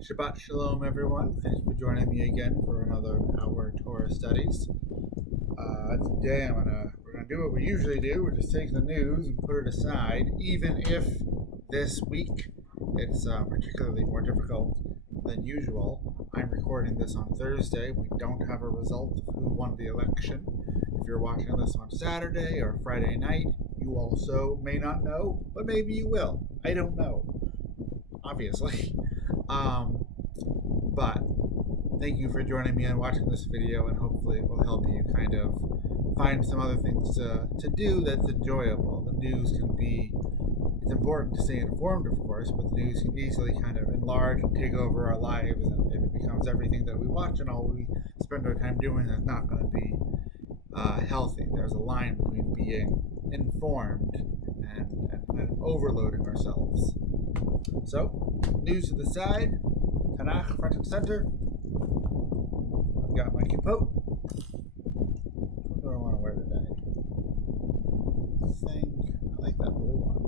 Shabbat Shalom, everyone. Thanks for joining me again for another hour Torah Studies. Today we're gonna do what we usually do. We're just take the news and put it aside, even if this week it's particularly more difficult than usual. I'm recording this on Thursday. We don't have a result of who won the election. If you're watching this on Saturday or Friday night, you also may not know, but maybe you will. I don't know, obviously. But thank you for joining me and watching this video, and hopefully it will help you kind of find some other things to do that's enjoyable. The news can be, it's important to stay informed, of course, but the news can easily kind of enlarge and take over our lives, and if it becomes everything that we watch and all we spend our time doing, that's not going to be healthy. There's a line between being informed and overloading ourselves. So, news to the side, Tanakh front and center. I've got my kippot. What do I want to wear today? I like that blue one.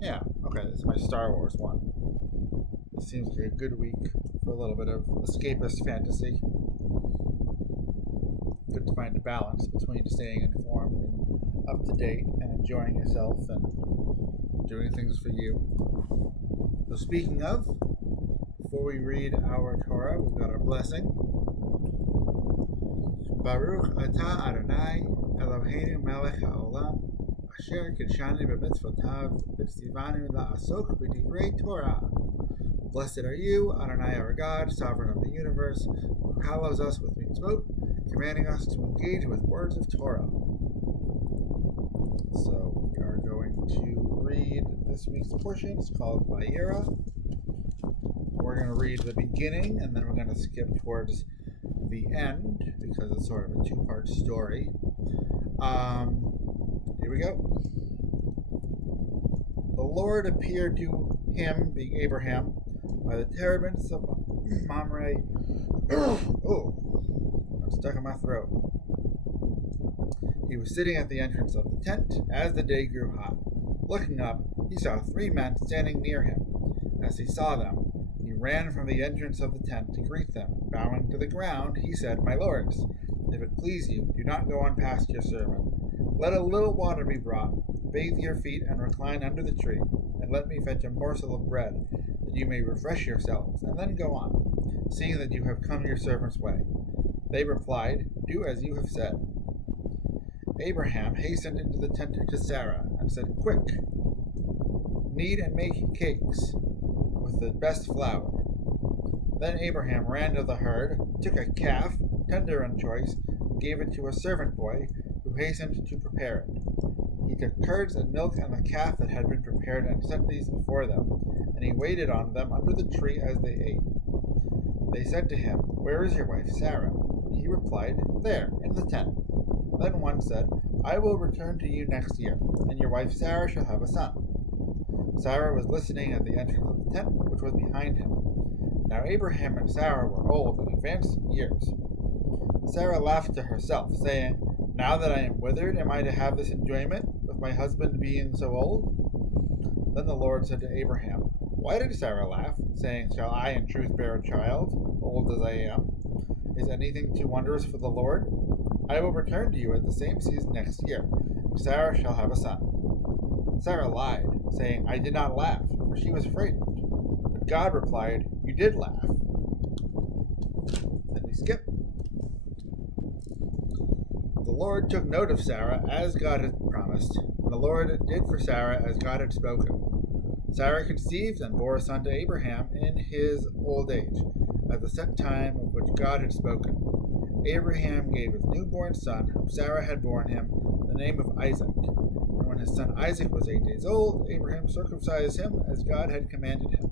Yeah, okay, this is my Star Wars one. This seems like a good week for a little bit of escapist fantasy. Good to find a balance between staying informed and up to date and enjoying yourself and doing things for you. So speaking of, before we read our Torah, we've got our blessing. Baruch atah Adonai Eloheinu melech haolam asher kidshani b'mitzvotav v'tzivanu la'asok b'divrei Torah. Blessed are you, Adonai our God, sovereign of the universe, who hallows us with mitzvot, commanding us to engage with words of Torah. So we are going to read this week's portion. It's called Vayera. We're going to read the beginning, and then we're going to skip towards the end because it's sort of a two-part story. Here we go. The Lord appeared to him, being Abraham, by the terebinths of Mamre. Oh, I'm stuck in my throat. He was sitting at the entrance of the tent as the day grew hot. Looking up, he saw three men standing near him. As he saw them, he ran from the entrance of the tent to greet them. Bowing to the ground, he said, "My lords, if it please you, do not go on past your servant. Let a little water be brought, bathe your feet, and recline under the tree, and let me fetch a morsel of bread, that you may refresh yourselves, and then go on, seeing that you have come your servant's way." They replied, "Do as you have said." Abraham hastened into the tent to Sarah and said, "Quick, knead and make cakes with the best flour." Then Abraham ran to the herd, took a calf, tender and choice, and gave it to a servant boy who hastened to prepare it. He took curds and milk and the calf that had been prepared and set these before them, and he waited on them under the tree as they ate. They said to him, "Where is your wife Sarah?" He replied, "There, in the tent." Then one said, "I will return to you next year, and your wife Sarah shall have a son." Sarah was listening at the entrance of the tent, which was behind him. Now Abraham and Sarah were old and advanced in years. Sarah laughed to herself, saying, "Now that I am withered, am I to have this enjoyment, with my husband being so old?" Then the Lord said to Abraham, "Why did Sarah laugh, saying, 'Shall I in truth bear a child, old as I am?' Is anything too wondrous for the Lord? I will return to you at the same season next year, and Sarah shall have a son." Sarah lied, saying, "I did not laugh," for she was frightened. But God replied, "You did laugh." Then we skip. The Lord took note of Sarah as God had promised, and the Lord did for Sarah as God had spoken. Sarah conceived and bore a son to Abraham in his old age, at the set time of which God had spoken. Abraham gave his newborn son, whom Sarah had borne him, the name of Isaac. And when his son Isaac was 8 days old, Abraham circumcised him as God had commanded him.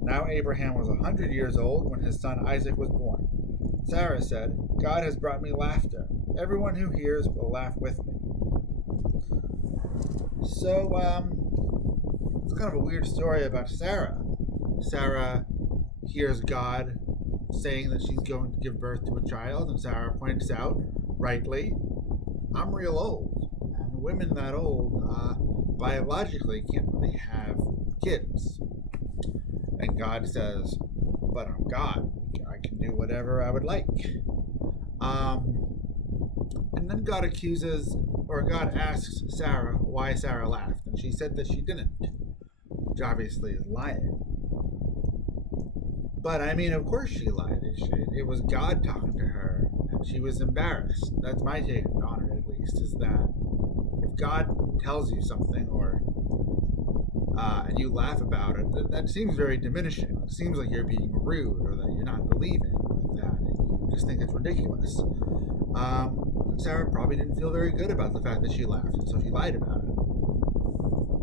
Now Abraham was 100 years old when his son Isaac was born. Sarah said, "God has brought me laughter. Everyone who hears will laugh with me." So, it's kind of a weird story about Sarah. Sarah hears God saying that she's going to give birth to a child, and Sarah points out, rightly, I'm real old, and women that old biologically can't really have kids. And God says, but I'm God. I can do whatever I would like. And then God asks Sarah why Sarah laughed, and she said that she didn't, which obviously is lying. But I mean, of course she lied. It was God talking to her, and she was embarrassed. That's my take on it, at least, is that if God tells you something, and you laugh about it, that seems very diminishing. It seems like you're being rude, or that you're not believing, or that you just think it's ridiculous. And Sarah probably didn't feel very good about the fact that she laughed, and so she lied about it.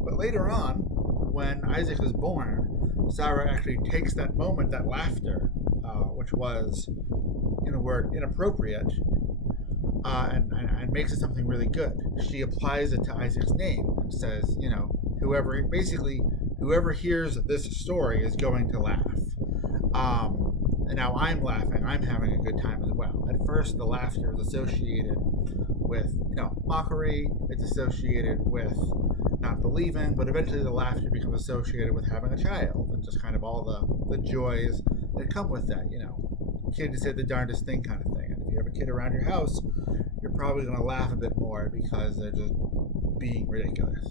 But later on, when Isaac is born, Sarah actually takes that moment, that laughter, which was, in a word, inappropriate, and makes it something really good. She applies it to Isaac's name and says, whoever hears this story is going to laugh. And now I'm laughing. I'm having a good time as well. At first, the laughter is associated with, mockery. It's associated with not believing, but eventually the laughter becomes associated with having a child and just kind of all the joys that come with that, Kid to say the darndest thing kind of thing. And if you have a kid around your house, you're probably going to laugh a bit more because they're just being ridiculous.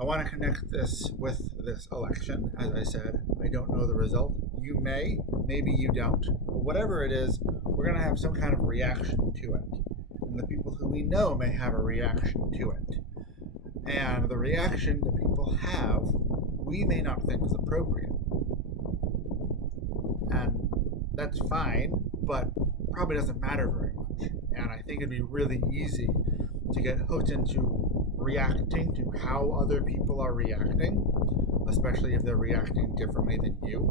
I want to connect this with this election. As I said, I don't know the result. You may, maybe you don't. But whatever it is, we're going to have some kind of reaction to it. And the people who we know may have a reaction to it. And the reaction that people have, we may not think is appropriate. And that's fine, but probably doesn't matter very much. And I think it'd be really easy to get hooked into reacting to how other people are reacting, especially if they're reacting differently than you.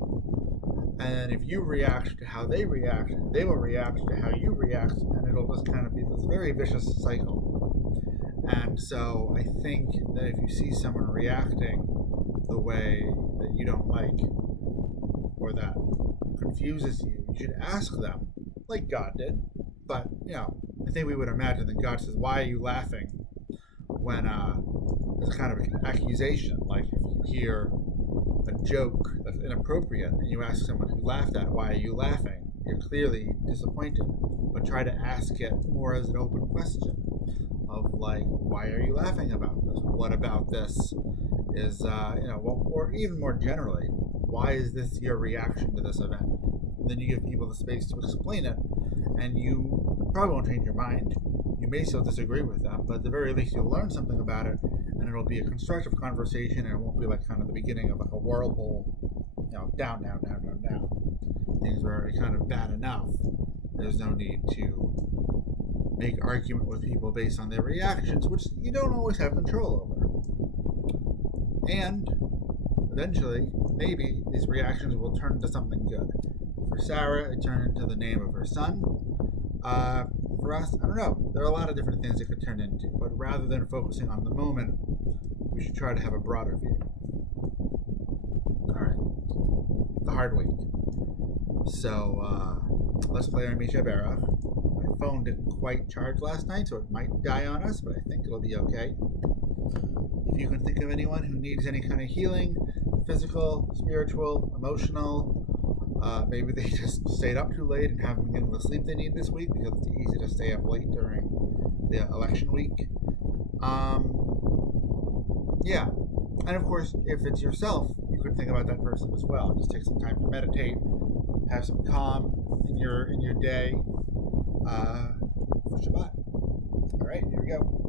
And if you react to how they will react to how you react, and it'll just kind of be this very vicious cycle. And so I think that if you see someone reacting the way that you don't like, or that confuses you, you should ask them, like God did. But, I think we would imagine that God says, why are you laughing? When it's kind of an accusation. Like if you hear a joke that's inappropriate and you ask someone who laughed at it, why are you laughing? You're clearly disappointed. But try to ask it more as an open question of like, why are you laughing about this? What about this is, or even more generally, why is this your reaction to this event? And then you give people the space to explain it, and you probably won't change your mind. You may still disagree with them, but at the very least you'll learn something about it, and it'll be a constructive conversation, and it won't be like kind of the beginning of like a whirlpool, down. Things are already kind of bad enough. There's no need to make argument with people based on their reactions, which you don't always have control over. And eventually, maybe these reactions will turn into something good. For Sarah, it turned into the name of her son. For us, I don't know. There are a lot of different things it could turn into, but rather than focusing on the moment, we should try to have a broader view. Alright. The hard week. So, let's play our Vayera. My phone didn't quite charge last night, so it might die on us, but I think it'll be okay. If you can think of anyone who needs any kind of healing, physical, spiritual, emotional, maybe they just stayed up too late and haven't been getting the sleep they need this week because it's easy to stay up late during the election week. Yeah. And of course, if it's yourself, you could think about that person as well. Just take some time to meditate, have some calm in your day for Shabbat. All right, here we go.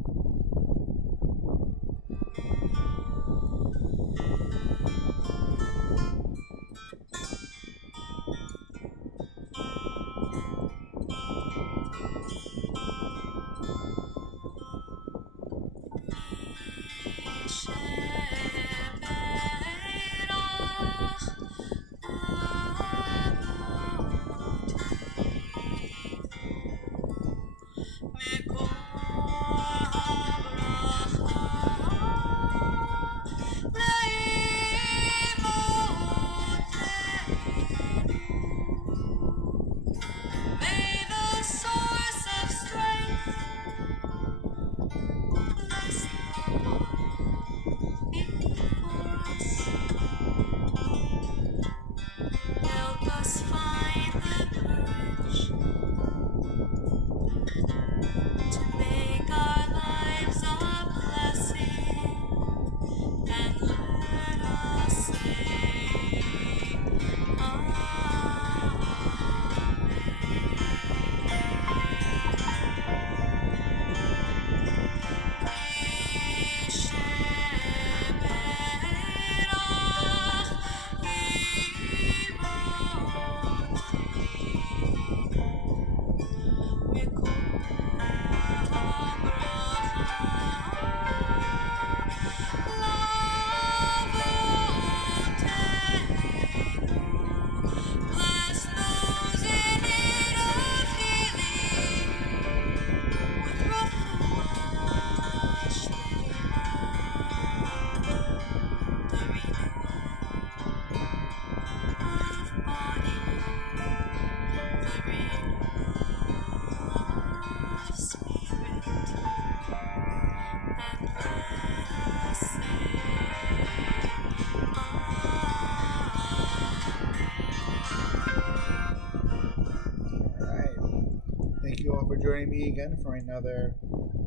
joining me again for another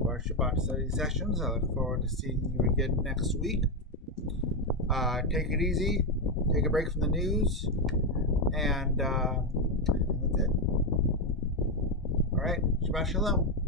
of our Shabbat study sessions. I look forward to seeing you again next week. Take it easy, take a break from the news, and that's it. All right, Shabbat Shalom.